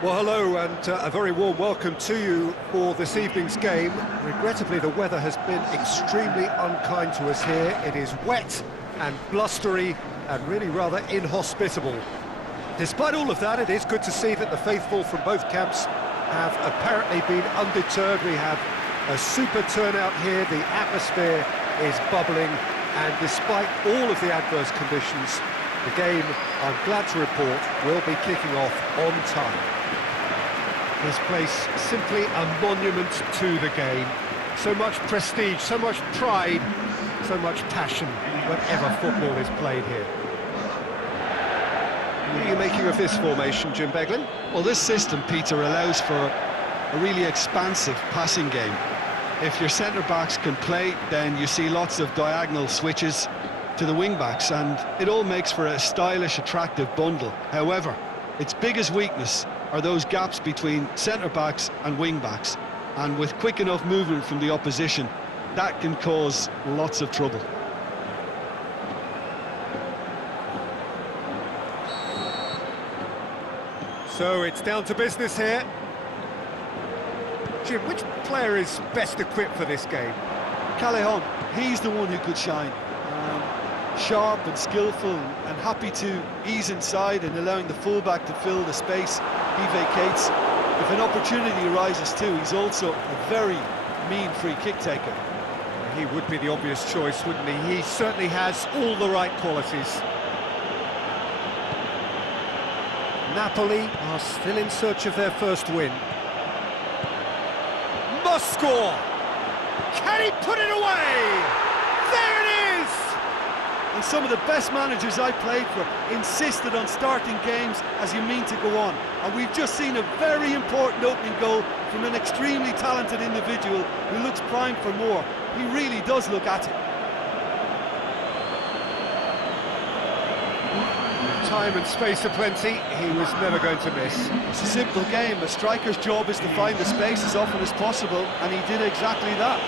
Well, hello and a very warm welcome to you for this evening's game. Regrettably, the weather has been extremely unkind to us here. It is wet and blustery and really rather inhospitable. Despite all of that, it is good to see that the faithful from both camps have apparently been undeterred. We have a super turnout here, the atmosphere is bubbling, and despite all of the adverse conditions, the game, I'm glad to report, will be kicking off on time. This place simply a monument to the game. So much prestige, so much pride, so much passion whenever football is played here. What are you making of this formation, Jim Beglin? Well, this system, Peter, allows for a really expansive passing game. If your centre-backs can play, then you see lots of diagonal switches to the wing-backs, and it all makes for a stylish, attractive bundle. However, its biggest weakness are those gaps between centre-backs and wing-backs, and with quick enough movement from the opposition, that can cause lots of trouble. So it's down to business here. Jim, which player is best equipped for this game? Callejon, he's the one who could shine. Sharp and skillful and happy to ease inside and allowing the fullback to fill the space he vacates. If an opportunity arises too, he's also a very mean free kick taker. He would be the obvious choice, wouldn't he? He certainly has all the right qualities. Napoli are still in search of their first win. Must score! Can he put it away? There it is! And some of the best managers I played for insisted on starting games as you mean to go on. And we've just seen a very important opening goal from an extremely talented individual who looks primed for more. He really does look at it. Time and space aplenty, he was never going to miss. It's a simple game. A striker's job is to find the space as often as possible, and he did exactly that.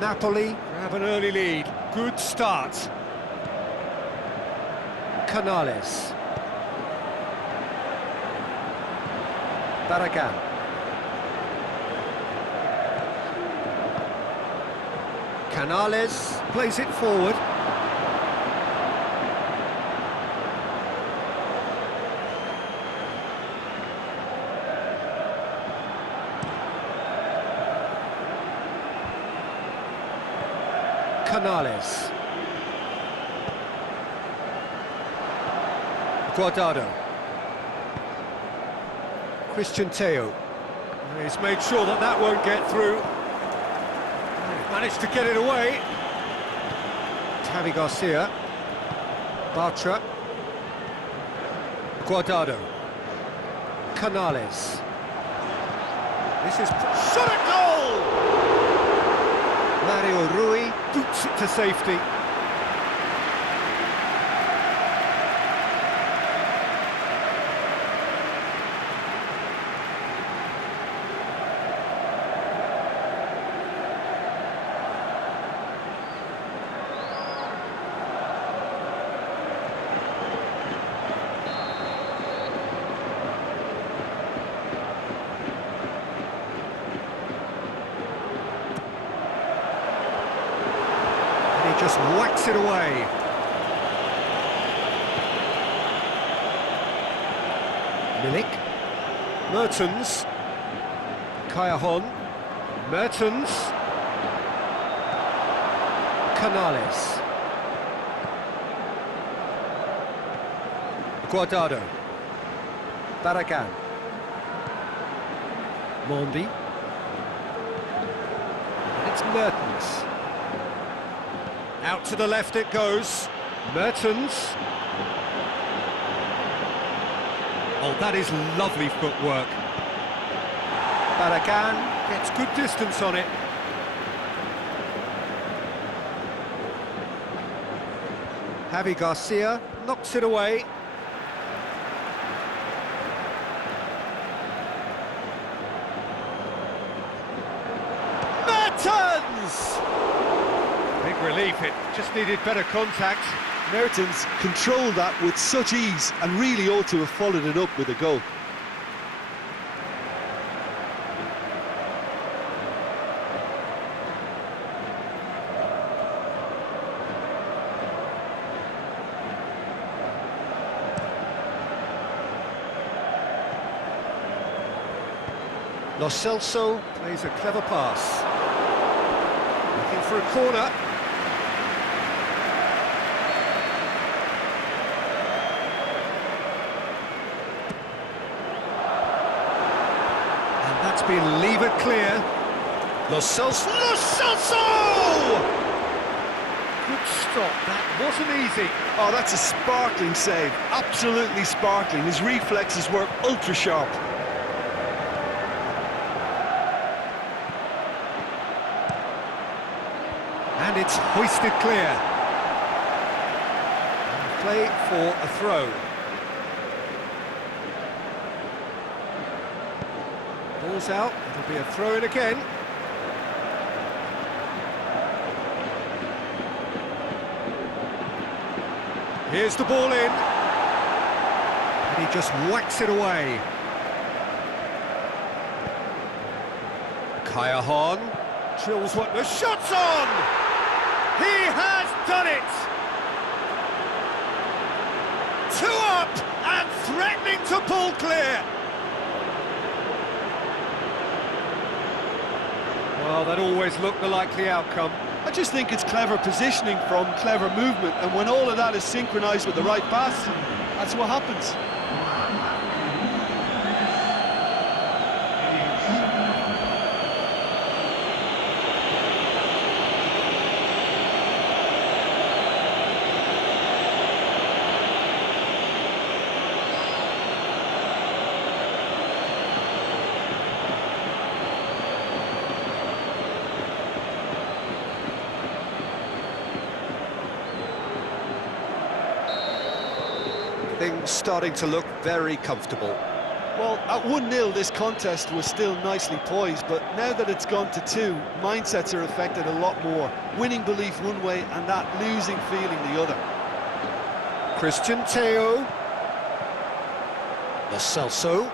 Napoli have an early lead. Good start. Canales. Barragan. Canales plays it forward. Canales. Guardado. Christian Teo. He's made sure that that won't get through. Managed to get it away. Tavi Garcia. Bartra. Guardado. Canales. This is shot at goal! Mario Rui boots it to safety. Just whacks it away. Milik. Mertens. Callejon. Mertens. Canales. Guardado. Barragan. Mondi. And it's Mertens. Out to the left it goes. Mertens. Oh, that is lovely footwork. Barragan gets good distance on it. Javi Garcia knocks it away. Mertens! Big relief, it just needed better contact. Mertens controlled that with such ease and really ought to have followed it up with a goal. Lo Celso plays a clever pass. Looking for a corner. And that's been levered clear. Lo Celso! Lo Celso! Good stop, that wasn't easy. Oh, that's a sparkling save. Absolutely sparkling. His reflexes were ultra sharp. And it's hoisted clear. And play for a throw. Ball's out, it'll be a throw in again. Here's the ball in. And he just whacks it away. Kaya Hahn drills what the shot's on! He has done it! 2 up and threatening to pull clear. Well, that always looked the likely outcome. I just think it's clever positioning from clever movement, and when all of that is synchronised with the right pass, that's what happens. Things starting to look very comfortable. Well, at 1-0 this contest was still nicely poised, but now that it's gone to 2, mindsets are affected a lot more. Winning belief one way and that losing feeling the other. Christian Teo. Lo Celso.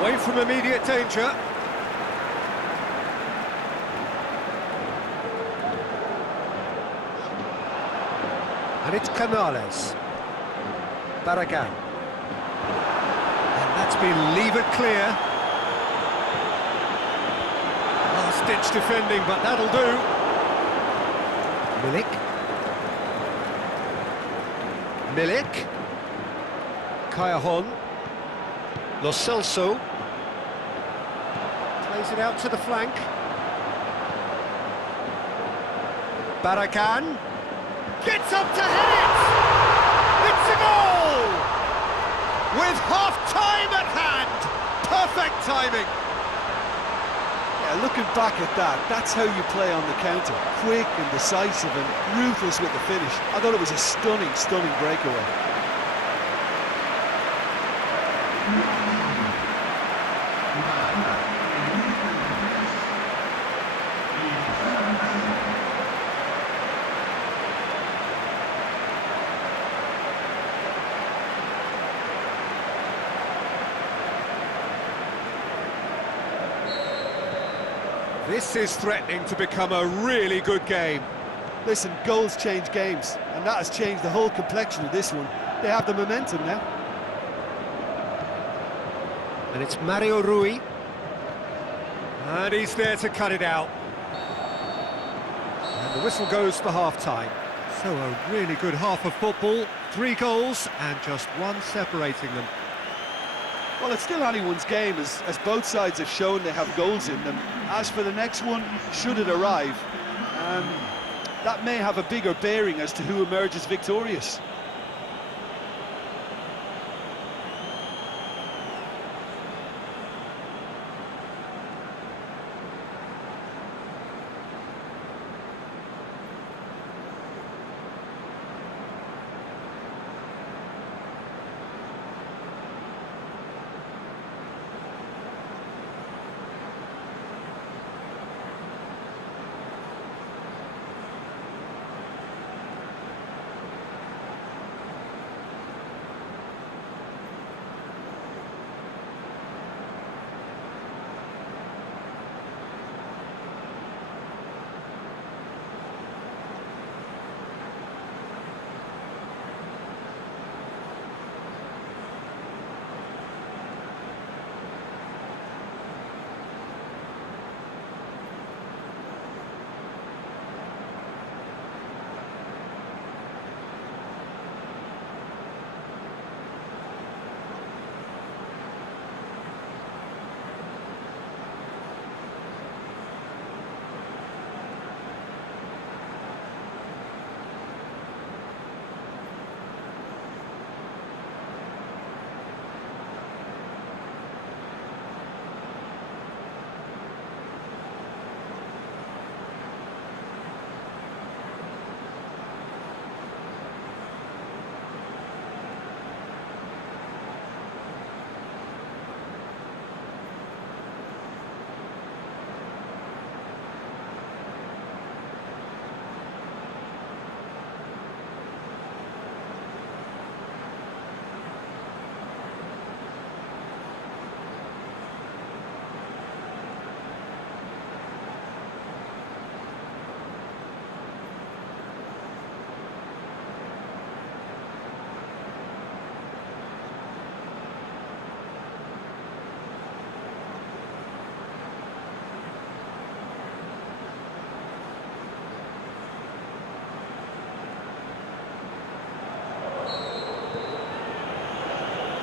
Away from immediate danger. And it's Canales. Barragan. And that's been levered clear. Last-ditch defending, but that'll do. Milik. Kaya Hahn. Lo Celso. Plays it out to the flank. Barragan. Gets up to hit it! It's a goal! With half-time at hand! Perfect timing! Yeah, looking back at that, that's how you play on the counter. Quick and decisive and ruthless with the finish. I thought it was a stunning, stunning breakaway. This is threatening to become a really good game. Listen, goals change games, and that has changed the whole complexion of this one. They have the momentum now. And it's Mario Rui. And he's there to cut it out. And the whistle goes for half-time. So a really good half of football. 3 goals and just 1 separating them. Well, it's still anyone's game, as both sides have shown they have goals in them. As for the next one, should it arrive, that may have a bigger bearing as to who emerges victorious.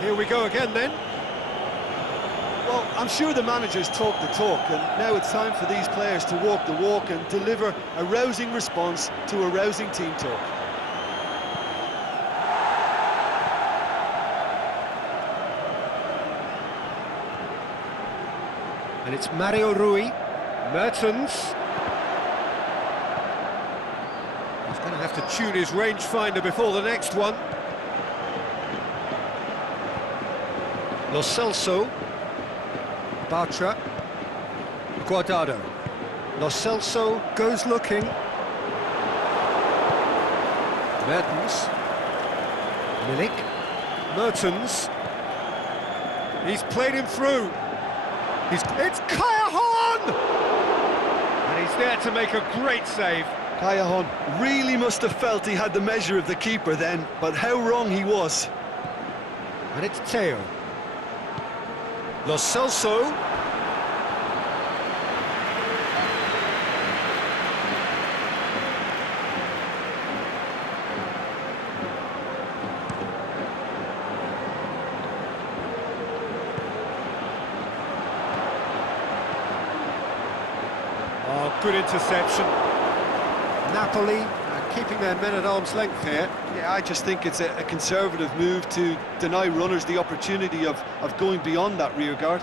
Here we go again then. Well, I'm sure the manager's talked the talk, and now it's time for these players to walk the walk and deliver a rousing response to a rousing team talk. And it's Mario Rui. Mertens. He's going to have to tune his rangefinder before the next one. Lo Celso. Bartra. Guardado. Lo Celso goes looking. Mertens. Milik. Mertens. He's played him through. It's Kaya, and he's there to make a great save. Kaya really must have felt he had the measure of the keeper then, but how wrong he was. And it's Teo. Lo Celso. Oh, good interception. Napoli keeping their men at arm's length here. Yeah, I just think it's a conservative move to deny runners the opportunity of going beyond that rear guard.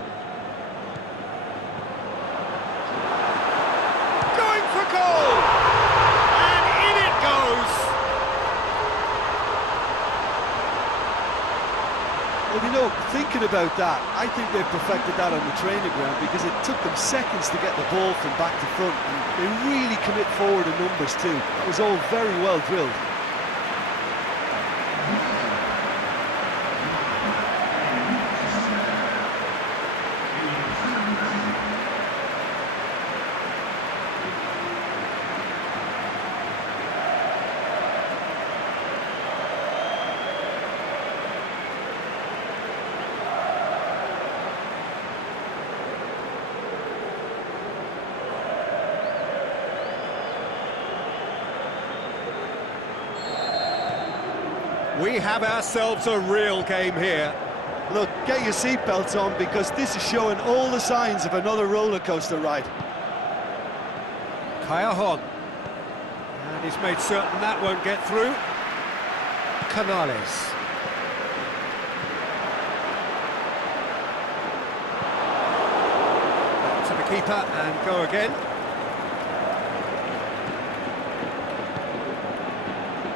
Going for goal! And in it goes! Well, you know, thinking about that, I think they've perfected that on the training ground because it took them seconds to get the ball from back to front, and they really commit forward in numbers too. That was all very well drilled. We have ourselves a real game here. Look, get your seatbelts on because this is showing all the signs of another roller coaster ride. Kaya, and he's made certain that won't get through. Canales. Back to the keeper and go again.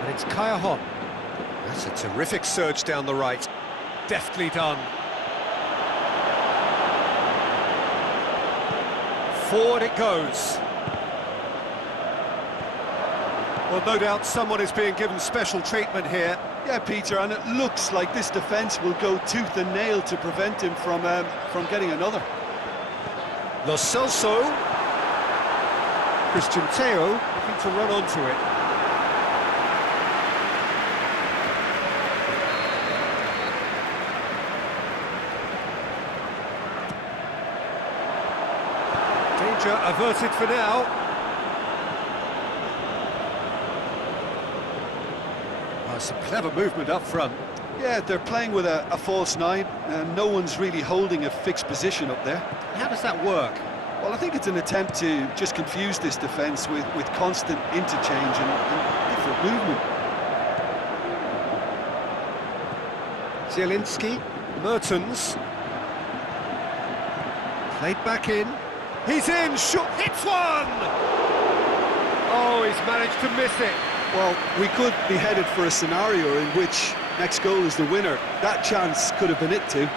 And it's Kaya. That's a terrific surge down the right. Deftly done. Forward it goes. Well, no doubt someone is being given special treatment here. Yeah, Peter, and it looks like this defence will go tooth and nail to prevent him from getting another. Lo Celso. Christian Teo looking to run onto it. Danger averted for now. Oh, some clever movement up front. Yeah, they're playing with a false nine, and no one's really holding a fixed position up there. How does that work? Well, I think it's an attempt to just confuse this defence with constant interchange and different movement. Zielinski, Mertens. Played back in. He's in, hits one! Oh, he's managed to miss it. Well, we could be headed for a scenario in which next goal is the winner. That chance could have been it too.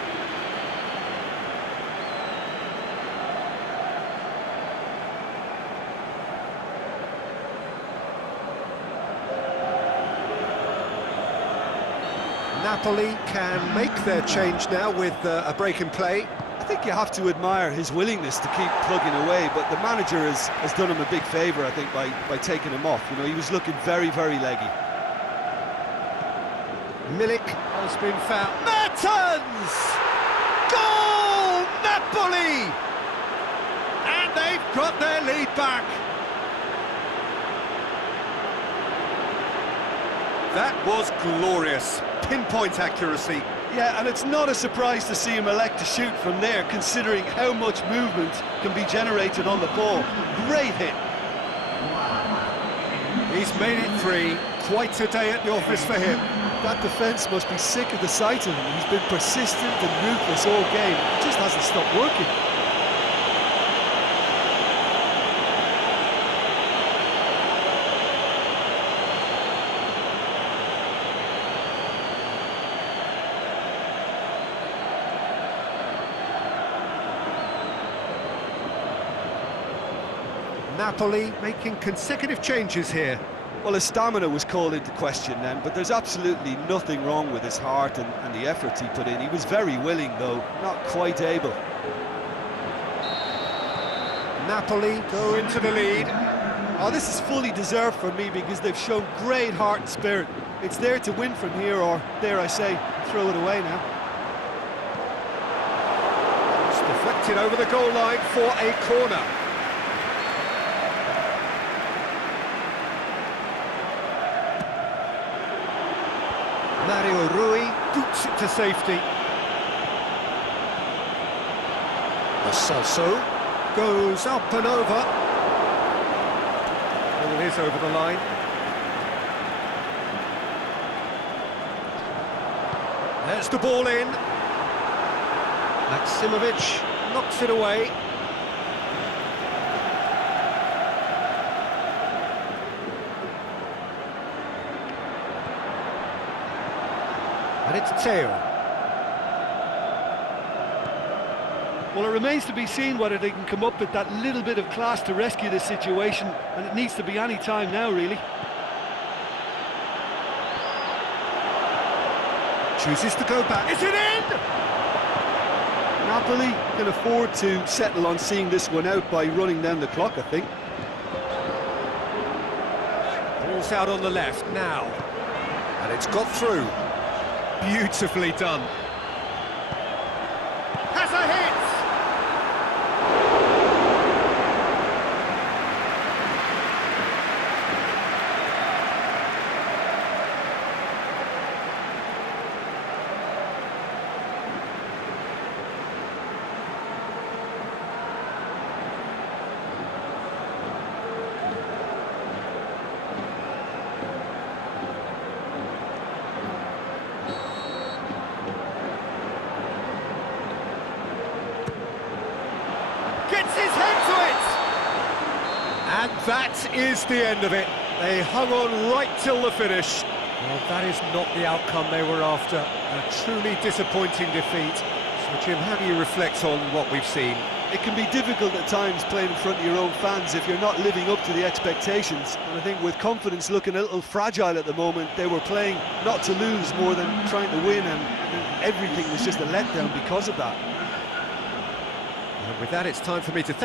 Napoli can make their change now with a break in play. I think you have to admire his willingness to keep plugging away, but the manager has done him a big favour, I think, by taking him off. You know, he was looking very, very leggy. Milik has been fouled. Mertens! Goal! Napoli! And they've got their lead back. That was glorious. Pinpoint accuracy. Yeah, and it's not a surprise to see him elect to shoot from there, considering how much movement can be generated on the ball. Great hit. He's made it 3. Quite a day at the office for him. That defence must be sick of the sight of him. He's been persistent and ruthless all game. He just hasn't stopped working. Napoli making consecutive changes here. Well, his stamina was called into question then, but there's absolutely nothing wrong with his heart and the efforts he put in. He was very willing, though, not quite able. Napoli go into the lead. Oh, this is fully deserved for me because they've shown great heart and spirit. It's there to win from here, or, dare I say, throw it away now. It's deflected over the goal line for a corner. Mario Rui boots it to safety. Salso goes up and over. Oh, it is over the line. There's the ball in. Maximovic knocks it away. And it's Teo. Well, it remains to be seen whether they can come up with that little bit of class to rescue this situation, and it needs to be any time now, really. Chooses to go back. Is it in? Napoli can afford to settle on seeing this one out by running down the clock, I think. Ball's out on the left now. And it's got through. Beautifully done. Has a hit! Gets his head to it! And that is the end of it. They hung on right till the finish. Well, that is not the outcome they were after. A truly disappointing defeat. So, Jim, how do you reflect on what we've seen? It can be difficult at times playing in front of your own fans if you're not living up to the expectations. And I think with confidence looking a little fragile at the moment, they were playing not to lose more than trying to win, and everything was just a letdown because of that. And with that, it's time for me to thank